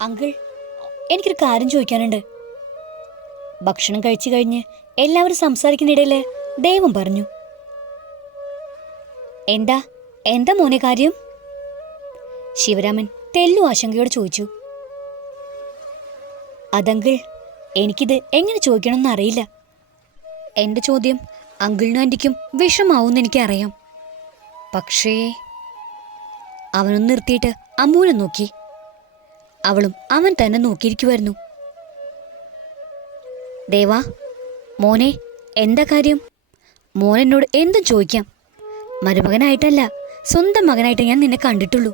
Uncle എനിക്കൊരു കാര്യം ചോദിക്കാനുണ്ട്. ഭക്ഷണം കഴിച്ചു കഴിഞ്ഞ് എല്ലാവരും സംസാരിക്കുന്നിടയിൽ ദൈവം പറഞ്ഞു. എന്താ എന്താ മോനെ കാര്യം? ശിവരാമൻ തെല്ലു ആശങ്കയോട് ചോദിച്ചു. അതങ്കിൾ എനിക്കിത് എങ്ങനെ ചോദിക്കണമെന്ന് അറിയില്ല. എന്റെ ചോദ്യം അങ്കിളിനും ആന്റിക്കും വിഷമാവുമെന്ന് എനിക്കറിയാം. പക്ഷേ അവനൊന്ന് നിർത്തിയിട്ട് അമ്മൂനെ നോക്കി. അവളും അവൻ തന്നെ നോക്കിയിരിക്കുമായിരുന്നു ദേവാ മോനെ എന്താ കാര്യം? മോനെന്നോട് എന്തും ചോദിക്കാം. മരുമകനായിട്ടല്ല സ്വന്തം മകനായിട്ട് ഞാൻ നിന്നെ കണ്ടിട്ടുള്ളൂ.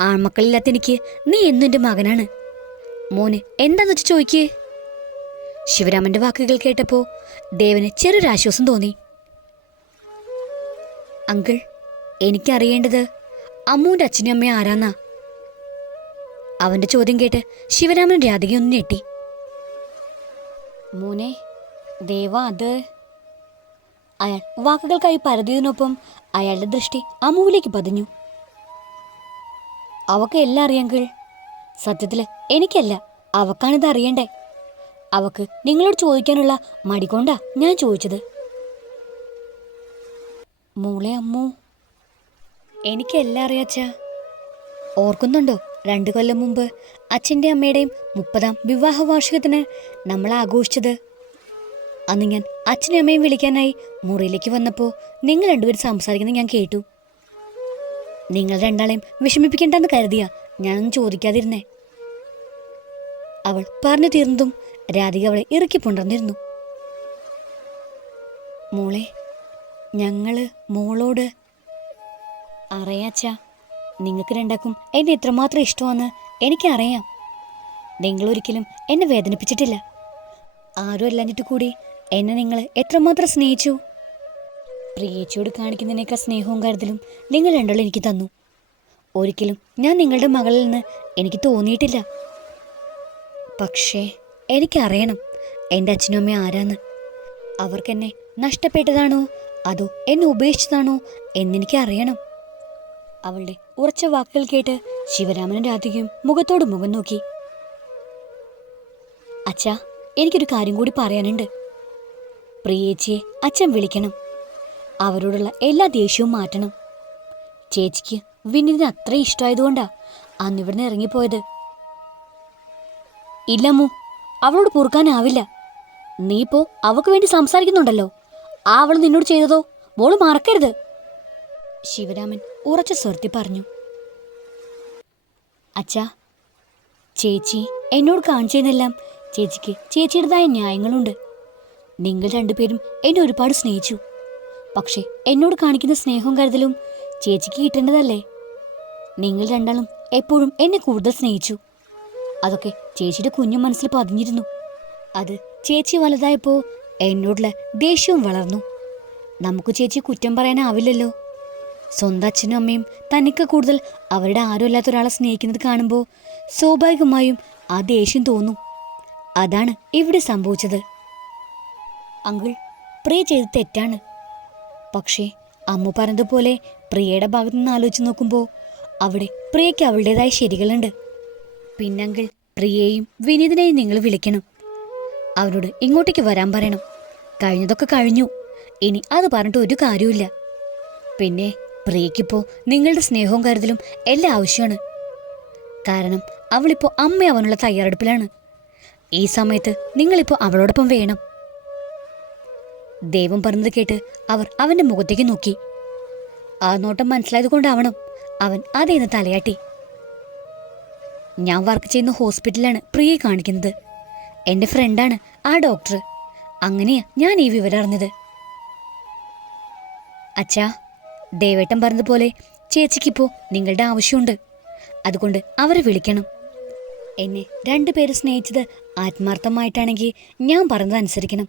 ആൺമക്കളില്ലാത്ത എനിക്ക് നീ എന്നും എന്റെ മകനാണ്. മോന് എന്താന്ന് വെച്ച് ചോദിക്കേ? ശിവരാമന്റെ വാക്കുകൾ കേട്ടപ്പോ ദേവന് ചെറിയൊരാശ്വാസം തോന്നി. അങ്കിൾ എനിക്കറിയേണ്ടത് അമ്മൂന്റെ അച്ഛനും അമ്മയും ആരാന്നാ? അവന്റെ ചോദ്യം കേട്ട് ശിവരാമൻ രാധികയൊന്ന് ഞെട്ടി. മോനെ ദേവ അത് അയാൾ വാക്കുകൾക്കായി പരതിയതിനൊപ്പം അയാളുടെ ദൃഷ്ടി അമ്മുവിലേക്ക് പതിഞ്ഞു. അവക്ക് എല്ലാം അറിയാങ്കിൾ സത്യത്തിൽ എനിക്കല്ല അവക്കാണിത് അറിയണ്ടേ? അവക്ക് നിങ്ങളോട് ചോദിക്കാനുള്ള മടികൊണ്ടാ ഞാൻ ചോദിച്ചത്. മോളെ അമ്മു എനിക്കെല്ലാം അറിയാച്ച ഓർക്കുന്നുണ്ടോ? രണ്ടു കൊല്ലം മുമ്പ് അച്ഛന്റെ അമ്മയുടെയും മുപ്പതാം വിവാഹ വാർഷികത്തിന് നമ്മൾ ആഘോഷിച്ചത്. അന്ന് ഞാൻ അച്ഛനും അമ്മയും വിളിക്കാനായി മുറിയിലേക്ക് വന്നപ്പോൾ നിങ്ങൾ രണ്ടുപേരും സംസാരിക്കുന്നത് ഞാൻ കേട്ടു. നിങ്ങൾ രണ്ടാളെയും വിഷമിപ്പിക്കേണ്ടെന്ന് കരുതിയ ഞാനൊന്നും ചോദിക്കാതിരുന്നേ. അവൾ പറഞ്ഞു തീർന്നതും രാധിക അവളെ ഇറക്കി പുണർന്നിരുന്നു. മോളെ ഞങ്ങൾ മോളോട് അറിയാച്ചാ നിങ്ങൾക്ക് രണ്ടാക്കും എന്നെ എത്രമാത്രം ഇഷ്ടമാണെന്ന് എനിക്കറിയാം. നിങ്ങളൊരിക്കലും എന്നെ വേദനിപ്പിച്ചിട്ടില്ല. ആരും അല്ലാഞ്ഞിട്ട് കൂടി എന്നെ നിങ്ങൾ എത്രമാത്രം സ്നേഹിച്ചു? പ്രിയേച്ചിയോട് കാണിക്കുന്നതിനേക്കാൾ സ്നേഹവും കരുതലും നിങ്ങൾ രണ്ടാളും എനിക്ക് തന്നു. ഒരിക്കലും ഞാൻ നിങ്ങളുടെ മകളിൽ നിന്ന് എനിക്ക് തോന്നിയിട്ടില്ല. പക്ഷേ എനിക്കറിയണം എന്റെ അച്ഛനും അമ്മയും ആരാന്ന്. അവർക്കെന്നെ നഷ്ടപ്പെട്ടതാണോ? അതോ എന്നെ ഉപേക്ഷിച്ചതാണോ? എന്നെനിക്ക് അറിയണം അവളുടെ ഉറച്ച വാക്കുകൾ കേട്ട് ശിവരാമനും രാധികയും മുഖത്തോട് മുഖം നോക്കി. അച്ഛാ എനിക്കൊരു കാര്യം കൂടി പറയാനുണ്ട്. പ്രിയേച്ചിയെ അച്ഛൻ വിളിക്കണം. അവരോടുള്ള എല്ലാ ദേഷ്യവും മാറ്റണം. ചേച്ചിക്ക് വിനീതിന് അത്ര ഇഷ്ടമായതുകൊണ്ടാ അന്ന് ഇവിടുന്ന് ഇറങ്ങിപ്പോയത്. ഇല്ലമ്മു അവളോട് പൊറുക്കാനാവില്ല. നീ ഇപ്പോ അവക്ക് വേണ്ടി സംസാരിക്കുന്നുണ്ടല്ലോ. ആ അവൾ നിന്നോട് ചെയ്തതോ? മോൾ മറക്കരുത്. ശിവരാമൻ ഉറച്ച സ്വർത്തി പറഞ്ഞു. അച്ഛാ ചേച്ചി എന്നോട് കാണിച്ചതിനെല്ലാം ചേച്ചിക്ക് ചേച്ചിയുടേതായ ന്യായങ്ങളുണ്ട്. നിങ്ങൾ രണ്ടുപേരും എന്നെ ഒരുപാട് സ്നേഹിച്ചു. പക്ഷേ എന്നോട് കാണിക്കുന്ന സ്നേഹവും കരുതലും ചേച്ചിക്ക് കിട്ടേണ്ടതല്ലേ? നിങ്ങൾ രണ്ടാളും എപ്പോഴും എന്നെ കൂടുതൽ സ്നേഹിച്ചു. അതൊക്കെ ചേച്ചിയുടെ കുഞ്ഞു മനസ്സിൽ പതിഞ്ഞിരുന്നു. അത് ചേച്ചി വലുതായപ്പോൾ എന്നോടുള്ള ദേഷ്യവും വളർന്നു. നമുക്ക് ചേച്ചി കുറ്റം പറയാനാവില്ലല്ലോ. സ്വന്തം അച്ഛനും അമ്മയും തനിക്ക് കൂടുതൽ അവരുടെ ആരുമില്ലാത്ത ഒരാളെ സ്നേഹിക്കുന്നത് കാണുമ്പോൾ സ്വാഭാവികമായും ആ ദേഷ്യം തോന്നും. അതാണ് ഇവിടെ സംഭവിച്ചത്. അങ്കിൾ പ്രിയ ചെയ്ത് തെറ്റാണ്. പക്ഷേ അമ്മ പറഞ്ഞതുപോലെ പ്രിയയുടെ ഭാഗത്തു നിന്ന് ആലോചിച്ച് നോക്കുമ്പോൾ അവിടെ പ്രിയയ്ക്ക് അവളുടേതായ ശരികളുണ്ട്. പിന്നങ്കിൾ പ്രിയയെയും വിനീതിനെയും നിങ്ങൾ വിളിക്കണം. അവരോട് ഇങ്ങോട്ടേക്ക് വരാൻ പറയണം. കഴിഞ്ഞതൊക്കെ കഴിഞ്ഞു. ഇനി അത് പറഞ്ഞിട്ട് ഒരു കാര്യമില്ല പിന്നെ പ്രിയയ്ക്കിപ്പോ നിങ്ങളുടെ സ്നേഹവും കരുതലും എല്ലാം ആവശ്യമാണ്. കാരണം അവളിപ്പോ അമ്മയാവാനുള്ള തയ്യാറെടുപ്പിലാണ്. ഈ സമയത്ത് നിങ്ങളിപ്പോ അവളോടൊപ്പം വേണം. ദൈവം പറഞ്ഞത് കേട്ട് അവർ അവന്റെ മുഖത്തേക്ക് നോക്കി. ആ നോട്ടം മനസ്സിലായത് കൊണ്ടാവണം അവൻ അതേന്ന് തലയാട്ടി. ഞാൻ വർക്ക് ചെയ്യുന്ന ഹോസ്പിറ്റലിലാണ് പ്രിയെ കാണിക്കുന്നത്. എന്റെ ഫ്രണ്ടാണ് ആ ഡോക്ടർ. അങ്ങനെയാ ഞാൻ ഈ വിവരം അറിഞ്ഞത്. അച്ഛാ ദേവേട്ടൻ പറഞ്ഞതുപോലെ ചേച്ചിക്കിപ്പോ നിങ്ങളുടെ ആവശ്യമുണ്ട്. അതുകൊണ്ട് അവരെ വിളിക്കണം. എന്നെ രണ്ടുപേരും സ്നേഹിച്ചത് ആത്മാർത്ഥമായിട്ടാണെങ്കിൽ ഞാൻ പറഞ്ഞത് അനുസരിക്കണം.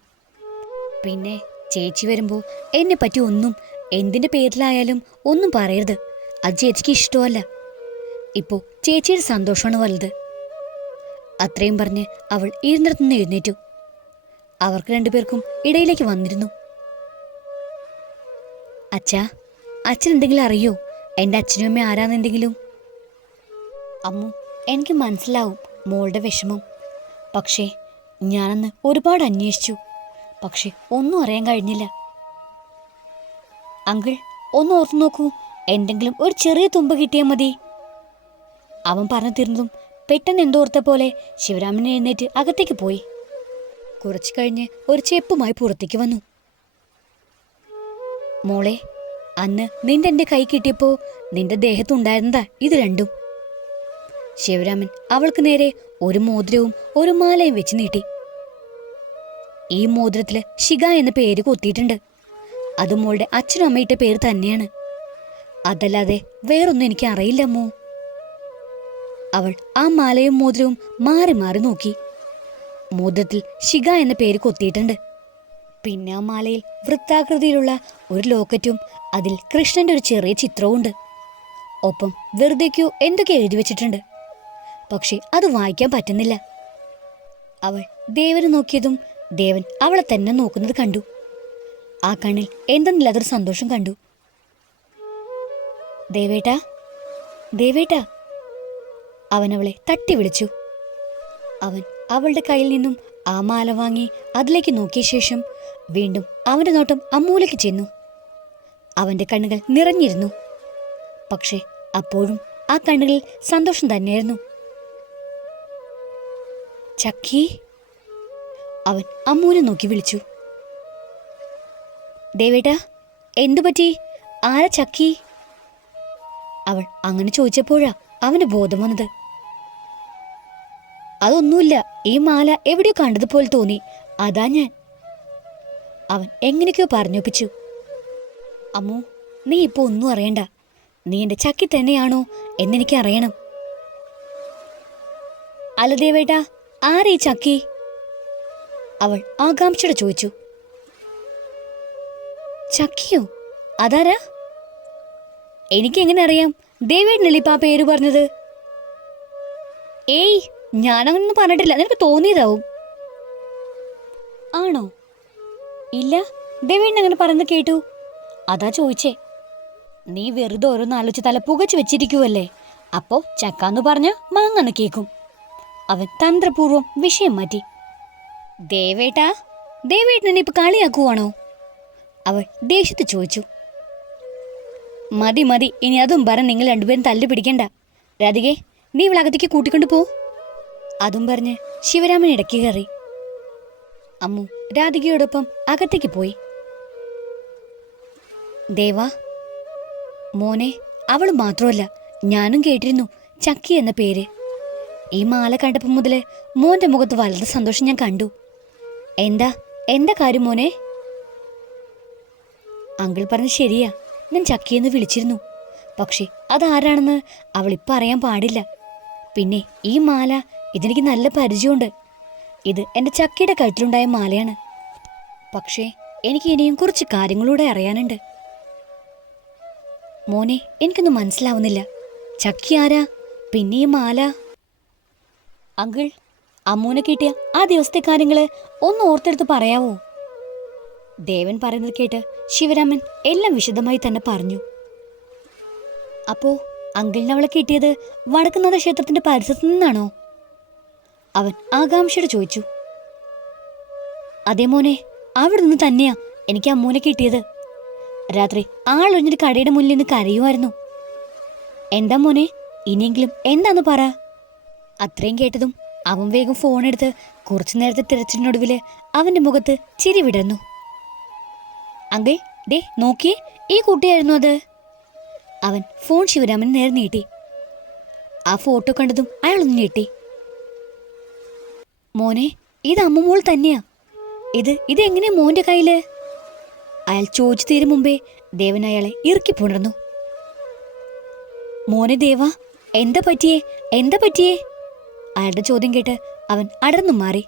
പിന്നെ ചേച്ചി വരുമ്പോൾ എന്നെ പറ്റി ഒന്നും എന്തിന്റെ പേരിലായാലും ഒന്നും പറയരുത്. അത് ചേച്ചിക്ക് ഇഷ്ടമല്ല. ഇപ്പോൾ ചേച്ചിയുടെ സന്തോഷമാണ് വലുത്. അത്രയും പറഞ്ഞ് അവൾ ഇരുന്നിടത്തുനിന്ന് എഴുന്നേറ്റു. അവർക്ക് രണ്ടുപേർക്കും ഇടയിലേക്ക് വന്നിരുന്നു. അച്ഛാ അച്ഛൻ എന്തെങ്കിലും അറിയോ. എന്റെ അച്ഛനും അമ്മയും ആരാന്നെന്തെങ്കിലും അമ്മു എനിക്ക് മനസ്സിലാവും മോളുടെ വിഷമം. പക്ഷേ ഞാനന്ന് ഒരുപാട് അന്വേഷിച്ചു. പക്ഷെ ഒന്നും അറിയാൻ കഴിഞ്ഞില്ല. അങ്കിൾ ഒന്ന് ഓർത്തു നോക്കൂ. എന്തെങ്കിലും ഒരു ചെറിയ തുമ്പ് കിട്ടിയാൽ മതി. അവൻ പറഞ്ഞു തീർന്നതും പെട്ടെന്ന് എന്തോർത്ത പോലെ ശിവരാമനെ എഴുന്നേറ്റ് അകത്തേക്ക് പോയി. കുറച്ചു കഴിഞ്ഞ് ഒരു ചെപ്പുമായി പുറത്തേക്ക് വന്നു. മോളെ അന്ന് നിന്റെ എന്റെ കൈ കിട്ടിയപ്പോ നിന്റെ ദേഹത്തുണ്ടായിരുന്നതാ ഇത് രണ്ടും. ശിവരാമൻ അവൾക്ക് നേരെ ഒരു മോതിരവും ഒരു മാലയും വെച്ച് നീട്ടി. ഈ മോതിരത്തിൽ ശിഖ എന്ന പേര് കൊത്തിയിട്ടുണ്ട്. അത് മോളുടെ അച്ഛനും അമ്മയുടെ പേര് തന്നെയാണ്. അതല്ലാതെ വേറൊന്നും എനിക്ക് അറിയില്ല അമ്മോ. അവൾ ആ മാലയും മോതിരവും മാറി മാറി നോക്കി. മോതിരത്തിൽ ശിഖ എന്ന പേര് കൊത്തിയിട്ടുണ്ട്. പിന്നെ ആ മാലയിൽ വൃത്താകൃതിയിലുള്ള ഒരു ലോക്കറ്റും അതിൽ കൃഷ്ണന്റെ ഒരു ചെറിയ ചിത്രവുമുണ്ട്. ഒപ്പം വെറുതെക്കോ എന്തൊക്കെ എഴുതി വെച്ചിട്ടുണ്ട്. പക്ഷെ അത് വായിക്കാൻ പറ്റുന്നില്ല. അവൾ ദേവനെ നോക്കിയതും ദേവൻ അവളെ തന്നെ നോക്കുന്നത് കണ്ടു. ആ കണ്ണിൽ എന്തെന്നില്ലാത്തൊരു സന്തോഷം കണ്ടു. ദേവേട്ടാ ദേവേട്ടാ അവൻ അവളെ തട്ടി വിളിച്ചു. അവൻ അവളുടെ കയ്യിൽ നിന്നും ആ മാല വാങ്ങി അതിലേക്ക് നോക്കിയ ശേഷം വീണ്ടും അവന്റെ നോട്ടം അമ്മൂലയ്ക്ക് ചെന്നു. അവന്റെ കണ്ണുകൾ നിറഞ്ഞിരുന്നു. പക്ഷേ അപ്പോഴും ആ കണ്ണുകളിൽ സന്തോഷം തന്നെയായിരുന്നു. ചക്കി അവൻ അമ്മൂനെ നോക്കി വിളിച്ചു. ദേവേട്ടാ എന്തു പറ്റി? ആരാ ചക്കി? അവൾ അങ്ങനെ ചോദിച്ചപ്പോഴാ അവന് ബോധം വന്നത്. അതൊന്നുമില്ല ഈ മാല എവിടെയോ കണ്ടതുപോലെ തോന്നി. അതാ ഞാൻ. അവൻ എങ്ങനെയൊക്കെയോ പറഞ്ഞൊപ്പിച്ചു. അമ്മു നീ ഇപ്പൊ ഒന്നും അറിയണ്ട. നീ എന്റെ ചക്കി തന്നെയാണോ എന്നെനിക്ക് അറിയണം. അല്ല ആരേ ചക്കി? അവൾ ആകാംക്ഷയുടെ ചോദിച്ചു. ചക്കിയോ? അതാരാ? എനിക്ക് എങ്ങനെ അറിയാം? ദേവേട്ടനല്ലേ ഇപ്പൊ ആ പേര് പറഞ്ഞത്? ഏയ് ഞാനങ്ങനൊന്നും പറഞ്ഞിട്ടില്ല. നിനക്ക് തോന്നിയതാവും. ആണോ? ഇല്ല ദേവേട്ടൻ അങ്ങനെ പറയുന്നത് കേട്ടു. അതാ ചോദിച്ചേ നീ വെറുതെ ഓരോന്ന് ആലോചിച്ച് തല പുകച്ചു വെച്ചിരിക്കുവല്ലേ? അപ്പോ ചക്കാന്ന് പറഞ്ഞ മാങ്ങന്ന് കേക്കും. അവൻ തന്ത്രപൂർവം വിഷയം മാറ്റി. ദേവേട്ടാ ദേവേട്ടനെ ഇപ്പൊ കളിയാക്കുവാണോ? അവൾ ദേഷ്യത്ത് ചോദിച്ചു. മതി മതി ഇനി അതും പറഞ്ഞ് നിങ്ങൾ രണ്ടുപേരും തല്ലു പിടിക്കണ്ട. രാധികെ നീ ഇവളകത്തേക്ക് കൂട്ടിക്കൊണ്ട് പോ. അതും പറഞ്ഞ് ശിവരാമൻ ഇടയ്ക്ക് കയറി. അമ്മു രാധികയോടൊപ്പം അകത്തേക്ക് പോയി. ദേവാ മോനെ അവൾ മാത്രമല്ല ഞാനും കേട്ടിരുന്നു ചക്കി എന്ന പേര്. ഈ മാല കണ്ടപ്പം മുതലേ മോന്റെ മുഖത്ത് വലുത് സന്തോഷം ഞാൻ കണ്ടു. എന്താ എന്താ കാര്യം മോനെ? അങ്കിൾ പറഞ്ഞ ശരിയാ ഞാൻ ചക്കിയെന്ന് വിളിച്ചിരുന്നു. പക്ഷേ അതാരാണെന്ന് അവളിപ്പറിയാൻ പാടില്ല. പിന്നെ ഈ മാല ഇതെനിക്ക് നല്ല പരിചയമുണ്ട്. ഇത് എന്റെ ചക്കിയുടെ കഴുത്തിലുണ്ടായ മാലയാണ്. പക്ഷേ എനിക്ക് ഇനിയും കുറച്ച് കാര്യങ്ങളൂടെ അറിയാനുണ്ട്. മോനെ എനിക്കൊന്നും മനസ്സിലാവുന്നില്ല. ചക്കി ആരാ? പിന്നെ ഈ മാല? അങ്കിൾ അമ്മൂനെ കിട്ടിയ ആ ദിവസത്തെ കാര്യങ്ങൾ ഒന്ന് ഓർത്തെടുത്ത് പറയാവോ? ദേവൻ പറയുന്നത് കേട്ട് ശിവരാമൻ എല്ലാം വിശദമായി തന്നെ പറഞ്ഞു. അപ്പോ അങ്കിളിനവളെ കിട്ടിയത് വടക്കുന്നാഥ ക്ഷേത്രത്തിന്റെ പരിസരത്ത് നിന്നാണോ? അവൻ ആകാംക്ഷയോട് ചോദിച്ചു. അതേ മോനെ അവിടെ നിന്ന് തന്നെയാ എനിക്ക് അമ്മൂനെ കിട്ടിയത്. രാത്രി ആളൊഴിഞ്ഞൊരു കടയുടെ മുന്നിൽ നിന്ന് കരയുമായിരുന്നു. എന്താ മോനെ ഇനിയെങ്കിലും എന്താന്ന് പറ. അത്രയും കേട്ടതും അവൻ വേഗം ഫോണെടുത്ത് കുറച്ചു നേരത്തെ തിരച്ചിലിനൊടുവിൽ അവന്റെ മുഖത്ത് ചിരി വിടർന്നു. അങ്കിൾ ദേ നോക്കിയേ ഈ കുട്ടിയായിരുന്നു അത്. അവൻ ഫോൺ ശിവരാമന് നേരെ നീട്ടി. ആ ഫോട്ടോ കണ്ടതും അയാളൊന്ന് ഞെട്ടി. മോനെ ഇത് അമ്മമോൾ തന്നെയാ. ഇത് ഇത് എങ്ങനെ മോന്റെ കയ്യിൽ? അയാൾ ചോദിച്ചു തീരും മുമ്പേ ദേവൻ അയാളെ ഇറുക്കി പുണർന്നു മോനെ ദേവ എന്താ പറ്റിയേ? എന്താ പറ്റിയേ? അയാളുടെ ചോദ്യം കേട്ട് അവൻ അടർന്നു മാറി.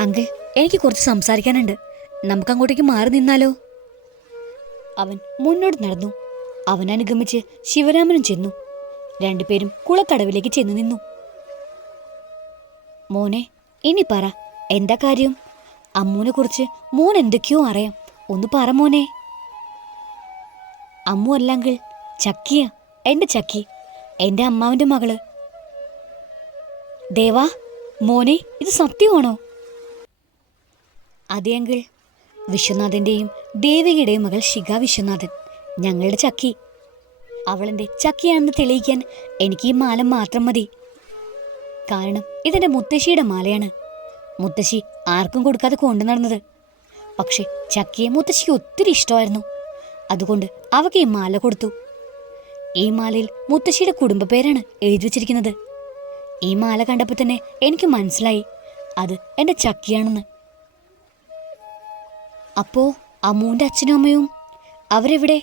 അങ്കിൾ എനിക്ക് കുറച്ച് സംസാരിക്കാനുണ്ട്. നമുക്ക് അങ്ങോട്ടേക്ക് മാറി നിന്നാലോ? അവൻ മുന്നോട്ട് നടന്നു. അവൻ അനുഗമിച്ച് ശിവരാമനും ചെന്നു. രണ്ടുപേരും കുളക്കടവിലേക്ക് ചെന്നു നിന്നു. മോനെ ഇനി പറ എന്താ കാര്യം? അമ്മൂനെ കുറിച്ച് മോൻ എന്തൊക്കെയോ അറിയാം. ഒന്ന് പറ മോനെ. അമ്മു അല്ലെങ്കിൽ ചക്കിയ എന്റെ ചക്കി എന്റെ അമ്മാവിന്റെ മകൾ. ദേവാ മോനെ ഇത് സത്യമാണോ? അതെ വിശ്വനാഥന്റെയും ദേവികയുടെയും മകൾ ശിഖ വിശ്വനാഥൻ ഞങ്ങളുടെ ചക്കി. അവളെന്റെ ചക്കിയാണെന്ന് തെളിയിക്കാൻ എനിക്ക് ഈ മാലം മാത്രം മതി. കാരണം ഇതെന്റെ മുത്തശ്ശിയുടെ മാലയാണ്. മുത്തശ്ശി ആർക്കും കൊടുക്കാതെ കൊണ്ടു നടന്നത്. പക്ഷെ ചക്കിയെ മുത്തശ്ശിക്ക് ഒത്തിരി ഇഷ്ടമായിരുന്നു. അതുകൊണ്ട് അവക്ക് ഈ മാല കൊടുത്തു. ഈ മാലയിൽ മുത്തശ്ശിയുടെ കുടുംബ പേരാണ് എഴുതി വച്ചിരിക്കുന്നത്. ഈ മാല കണ്ടപ്പോൾ തന്നെ എനിക്ക് മനസ്സിലായി. അത് എന്റെ ചക്കിയാണെന്ന്. അപ്പോ അമ്മുവിന്റെ അച്ഛനും അമ്മയും അവരെവിടെ?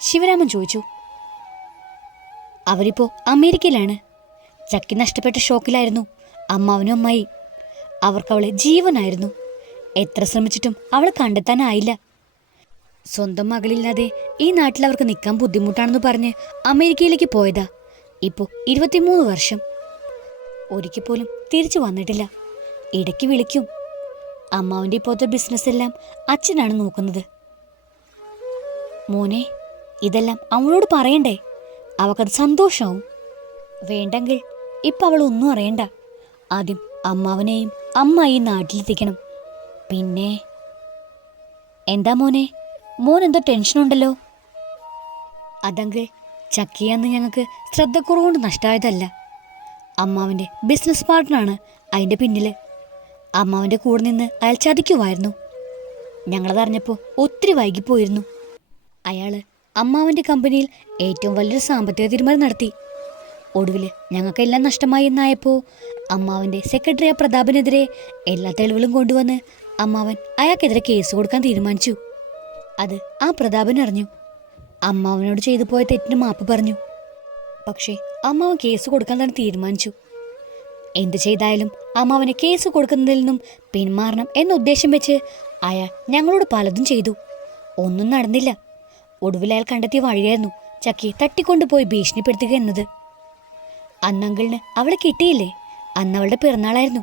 ശിവരാമൻ ചോദിച്ചു. അവരിപ്പോ അമേരിക്കയിലാണ്. ചക്കി നഷ്ടപ്പെട്ട ഷോക്കിലായിരുന്നു. അമ്മാവനും അമ്മായി. അവർക്ക് അവളെ ജീവനായിരുന്നു. എത്ര ശ്രമിച്ചിട്ടും അവളെ കണ്ടെത്താനായില്ല. സ്വന്തം മകളില്ലാതെ ഈ നാട്ടിൽ അവർക്ക് നിൽക്കാൻ ബുദ്ധിമുട്ടാണെന്ന് പറഞ്ഞ് അമേരിക്കയിലേക്ക് പോയതാ. ഇപ്പോൾ ഇരുപത്തിമൂന്ന് വർഷം. ഒരിക്കൽ പോലും തിരിച്ചു വന്നിട്ടില്ല. ഇടയ്ക്ക് വിളിക്കും. അമ്മാവിന്റെ ഇപ്പോഴത്തെ ബിസിനസ് എല്ലാം അച്ഛനാണ് നോക്കുന്നത്. മോനെ ഇതെല്ലാം അവളോട് പറയണ്ടേ? അവക്കത് സന്തോഷമാവും വേണ്ടെങ്കിൽ ഇപ്പം അവൾ ഒന്നും അറിയണ്ട. ആദ്യം അമ്മാവനെയും അമ്മായിയും നാട്ടിലെത്തിക്കണം. പിന്നെ എന്താ മോനെ? മോൻ എന്തോ ടെൻഷനുണ്ടല്ലോ അതങ്ക് ചക്കിയാന്ന് ഞങ്ങൾക്ക് ശ്രദ്ധക്കുറവുകൊണ്ട് നഷ്ടമായതല്ല അമ്മാവന്റെ ബിസിനസ് പാർട്ട്ണറാണ് അതിന്റെ പിന്നിൽ അമ്മാവന്റെ കൂടെ നിന്ന് അയാൾ ചതിക്കുമായിരുന്നു ഞങ്ങളതറിഞ്ഞപ്പോൾ ഒത്തിരി വൈകിപ്പോയിരുന്നു. അയാൾ അമ്മാവന്റെ കമ്പനിയിൽ ഏറ്റവും വലിയൊരു സാമ്പത്തിക തീരുമാനം നടത്തി. ഒടുവിൽ ഞങ്ങൾക്കെല്ലാം നഷ്ടമായി എന്നായപ്പോൾ അമ്മാവന്റെ സെക്രട്ടറി ആ പ്രതാപനെതിരെ എല്ലാ തെളിവുകളും കൊണ്ടുവന്ന് അമ്മാവൻ അയാൾക്കെതിരെ കേസ് കൊടുക്കാൻ തീരുമാനിച്ചു. അത് ആ പ്രതാപൻ അറിഞ്ഞു. അമ്മാവനോട് ചെയ്തു പോയ തെറ്റിന് മാപ്പ് പറഞ്ഞു. പക്ഷേ അമ്മാവൻ കേസ് കൊടുക്കാൻ തന്നെ തീരുമാനിച്ചു. എന്ത് ചെയ്തായാലും അമ്മാവന് കേസ് കൊടുക്കുന്നതിൽ നിന്നും പിന്മാറണം എന്ന ഉദ്ദേശം വെച്ച് അയാൾ ഞങ്ങളോട് പലതും ചെയ്തു. ഒന്നും നടന്നില്ല. ഒടുവിൽ അയാൾ കണ്ടെത്തിയ വഴിയായിരുന്നു ചക്കി തട്ടിക്കൊണ്ടുപോയി ഭീഷണിപ്പെടുത്തുക എന്നത്. അന്നങ്കിളിന് അവളെ കിട്ടിയില്ലേ? അന്ന് അവളുടെ പിറന്നാളായിരുന്നു.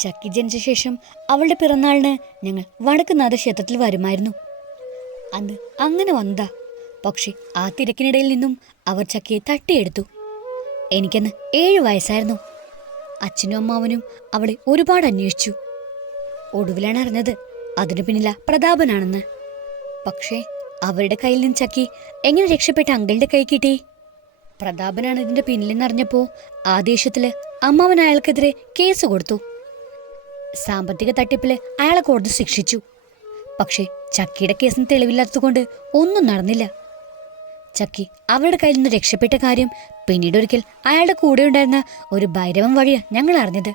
ചക്കി ജനിച്ച ശേഷം അവളുടെ പിറന്നാളിന് ഞങ്ങൾ വടക്കുനാഥ ക്ഷേത്രത്തിൽ വരുമായിരുന്നു. അന്ന് അങ്ങനെ വന്നതാ. പക്ഷെ ആ തിരക്കിനിടയിൽ നിന്നും അവർ ചക്കിയെ തട്ടിയെടുത്തു. എനിക്കന്ന് ഏഴ് വയസ്സായിരുന്നു. അച്ഛനും അമ്മാവനും അവളെ ഒരുപാട് അന്വേഷിച്ചു. ഒടുവിലാണ് അറിഞ്ഞത് അതിനു പിന്നില പ്രതാപനാണെന്ന്. പക്ഷേ അവരുടെ കയ്യിൽ നിന്ന് ചക്കി എങ്ങനെ രക്ഷപ്പെട്ട അങ്കിളിന്റെ കൈ കിട്ടി? പ്രതാപനാണ് ഇതിന്റെ പിന്നിലെന്നറിഞ്ഞപ്പോ ആ ദേഷ്യത്തിൽ അമ്മാവൻ അയാൾക്കെതിരെ കേസ് കൊടുത്തു. സാമ്പത്തിക തട്ടിപ്പിൽ അയാളെ കോടതി ശിക്ഷിച്ചു. പക്ഷേ ചക്കിയുടെ കേസിന് തെളിവില്ലാത്തതുകൊണ്ട് ഒന്നും നടന്നില്ല. ചക്കി അവരുടെ കയ്യിൽ നിന്ന് രക്ഷപ്പെട്ട കാര്യം പിന്നീട് ഒരിക്കൽ അയാളുടെ കൂടെ ഉണ്ടായിരുന്ന ഒരു ഭൈരവം വഴിയാണ് ഞങ്ങൾ അറിഞ്ഞത്.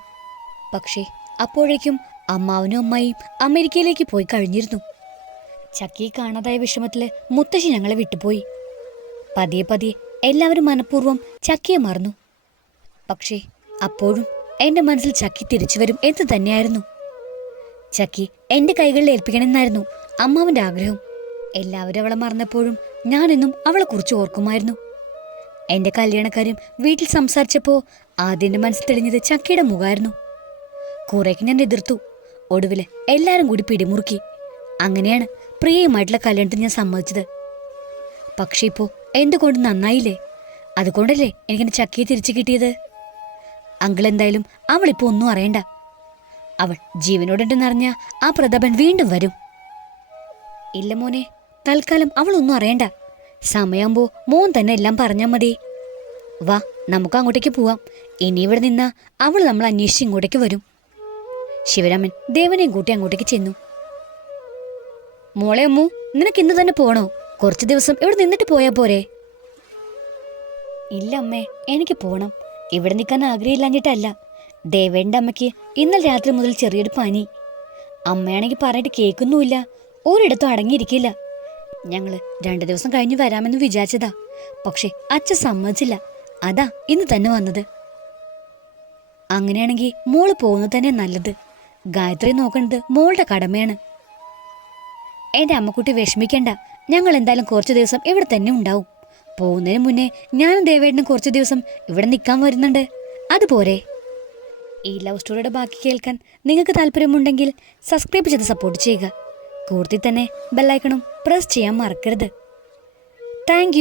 പക്ഷേ അപ്പോഴേക്കും അമ്മാവനും അമ്മായിയും അമേരിക്കയിലേക്ക് പോയി കഴിഞ്ഞിരുന്നു. ചക്കി കാണാതായ വിഷമത്തിൽ മുത്തശ്ശി ഞങ്ങളെ വിട്ടുപോയി. പതിയെ പതിയെ എല്ലാവരും മനഃപൂർവം ചക്കിയെ മറന്നു. പക്ഷേ അപ്പോഴും എന്റെ മനസ്സിൽ ചക്കി തിരിച്ചു വരും എന്ന് തന്നെയായിരുന്നു? ചക്കി എന്റെ കൈകളിൽ ഏൽപ്പിക്കണമെന്നായിരുന്നു അമ്മാവന്റെ ആഗ്രഹം. എല്ലാവരും അവളെ മറന്നപ്പോഴും ഞാനെന്നും അവളെ കുറിച്ച് ഓർക്കുമായിരുന്നു. എന്റെ കല്യാണക്കാരും വീട്ടിൽ സംസാരിച്ചപ്പോൾ എന്റെ മനസ്സിൽ തെളിഞ്ഞത് ചക്കിയുടെ മുഖമായിരുന്നു. കുറേക്ക് ഞാൻ എതിർത്തു. ഒടുവിൽ എല്ലാവരും കൂടി പിടിമുറുക്കി. അങ്ങനെയാണ് പ്രിയയുമായിട്ടുള്ള കല്യാണത്തിന് ഞാൻ സമ്മതിച്ചത്. പക്ഷേ ഇപ്പോൾ എന്തുകൊണ്ട് നന്നായില്ലേ? അതുകൊണ്ടല്ലേ എനിക്കെന്റെ ചക്കിയെ തിരിച്ചു കിട്ടിയത്? അങ്കിൾ എന്തായാലും അവളിപ്പോൾ ഒന്നും അറിയണ്ട. അവൾ ജീവനോടുണ്ടെന്നറിഞ്ഞ ആ പ്രതാപൻ വീണ്ടും വരും. ഇല്ല മോനെ തൽക്കാലം അവളൊന്നും അറിയണ്ട. സമയാകുമ്പോ മോൻ തന്നെ എല്ലാം പറഞ്ഞാൽ മതി. വാ നമുക്ക് അങ്ങോട്ടേക്ക് പോവാം. ഇനി ഇവിടെ നിന്നാ അവൾ നമ്മൾ അന്വേഷിച്ച് ഇങ്ങോട്ടേക്ക് വരും. ശിവരാമൻ ദേവനെയും കൂട്ടി അങ്ങോട്ടേക്ക് ചെന്നു. മോളെ അമ്മു നിനക്ക് ഇന്ന് തന്നെ പോണോ? കുറച്ച് ദിവസം ഇവിടെ നിന്നിട്ട് പോയാ പോരെ. ഇല്ല അമ്മേ എനിക്ക് പോണം. ഇവിടെ നിൽക്കാൻ ആഗ്രഹമില്ലാഞ്ഞിട്ടല്ല. ദേവേന്റെ അമ്മയ്ക്ക്. ഇന്നലെ രാത്രി മുതൽ ചെറിയൊരു പനി. അമ്മയാണെങ്കിൽ പറഞ്ഞിട്ട് കേൾക്കുന്നുമില്ല. ഒരിടത്തും അടങ്ങിയിരിക്കില്ല. ഞങ്ങൾ രണ്ടു ദിവസം കഴിഞ്ഞ് വരാമെന്ന് വിചാരിച്ചതാ. പക്ഷെ അച്ഛൻ സമ്മതിച്ചില്ല. അതാ ഇന്ന് തന്നെ വന്നത്. അങ്ങനെയാണെങ്കിൽ മോൾ പോകുന്നത് തന്നെ നല്ലത്. ഗായത്രി നോക്കേണ്ടത് മോളുടെ കടമയാണ്. എന്റെ അമ്മക്കുട്ടി വിഷമിക്കണ്ട. ഞങ്ങൾ എന്തായാലും കുറച്ച് ദിവസം ഇവിടെ തന്നെ ഉണ്ടാവും. പോകുന്നതിന് മുന്നേ ഞാനും ദേവേട്ടനും കുറച്ച് ദിവസം ഇവിടെ നിൽക്കാൻ വരുന്നുണ്ട്. അതുപോരെ ഈ ലവ് സ്റ്റോറിയുടെ ബാക്കി കേൾക്കാൻ നിങ്ങൾക്ക് താല്പര്യമുണ്ടെങ്കിൽ സബ്സ്ക്രൈബ് ചെയ്ത് സപ്പോർട്ട് ചെയ്യുക. കൂടുതൽ തന്നെ ബെല്ലൈക്കണും പ്രസ് ചെയ്യാൻ മറക്കരുത്. താങ്ക്